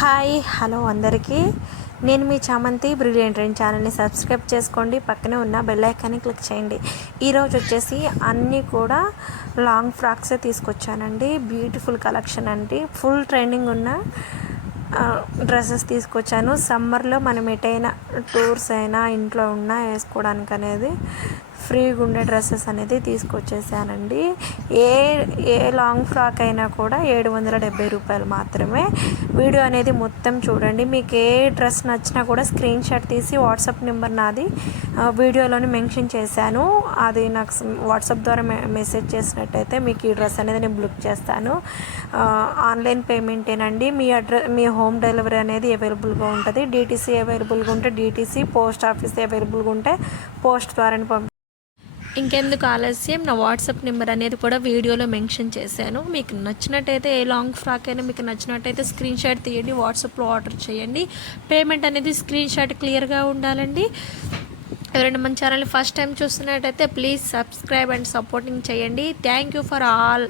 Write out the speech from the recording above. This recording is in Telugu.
హాయ్ హలో అందరికీ. నేను మీ చామంతి బ్రిలియంట్ ట్రెండ్ ఛానల్ని సబ్స్క్రైబ్ చేసుకోండి. పక్కనే ఉన్న బెల్ ఐకాన్ని క్లిక్ చేయండి. ఈరోజు వచ్చేసి అన్నీ కూడా లాంగ్ ఫ్రాక్సే తీసుకొచ్చానండి. బ్యూటిఫుల్ కలెక్షన్ అండి. ఫుల్ ట్రెండింగ్ ఉన్న డ్రెస్సెస్ తీసుకొచ్చాను. సమ్మర్లో మనం ఎటైనా టూర్స్ అయినా ఇంట్లో ఉన్నా వేసుకోవడానికి అనేది ఫ్రీగా ఉండే డ్రెస్సెస్ అనేది తీసుకొచ్చేసానండి. ఏ ఏ లాంగ్ ఫ్రాక్ అయినా కూడా 770 రూపాయలు మాత్రమే. వీడియో అనేది మొత్తం చూడండి. మీకు ఏ డ్రెస్ నచ్చినా కూడా స్క్రీన్ షాట్ తీసి వాట్సాప్ నెంబర్ నాది వీడియోలోని మెన్షన్ చేశాను. అది నాకు వాట్సాప్ ద్వారా మెసేజ్ చేసినట్టయితే మీకు ఈ డ్రెస్ అనేది నేను బుక్ చేస్తాను. ఆన్లైన్ పేమెంటేనండి. మీ హోమ్ డెలివరీ అనేది అవైలబుల్గా ఉంటుంది. డిటీసీ అవైలబుల్గా ఉంటే డిటీసీ, పోస్ట్ ఆఫీస్ అవైలబుల్గా ఉంటే పోస్ట్ ద్వారానే ఇంకెందుకు ఆలస్యం, నా వాట్సాప్ నెంబర్ అనేది కూడా వీడియోలో మెన్షన్ చేశాను. మీకు నచ్చినట్టయితే ఏ లాంగ్ ఫ్రాక్ అయినా మీకు నచ్చినట్టయితే స్క్రీన్ షాట్ తీయండి, వాట్సాప్లో ఆర్డర్ చేయండి. పేమెంట్ అనేది స్క్రీన్ షాట్ క్లియర్గా ఉండాలండి. ఎవరైనా మన ఛానల్ని ఫస్ట్ టైం చూస్తున్నట్టయితే ప్లీజ్ సబ్స్క్రైబ్ అండ్ సపోర్టింగ్ చేయండి. Thank you for all.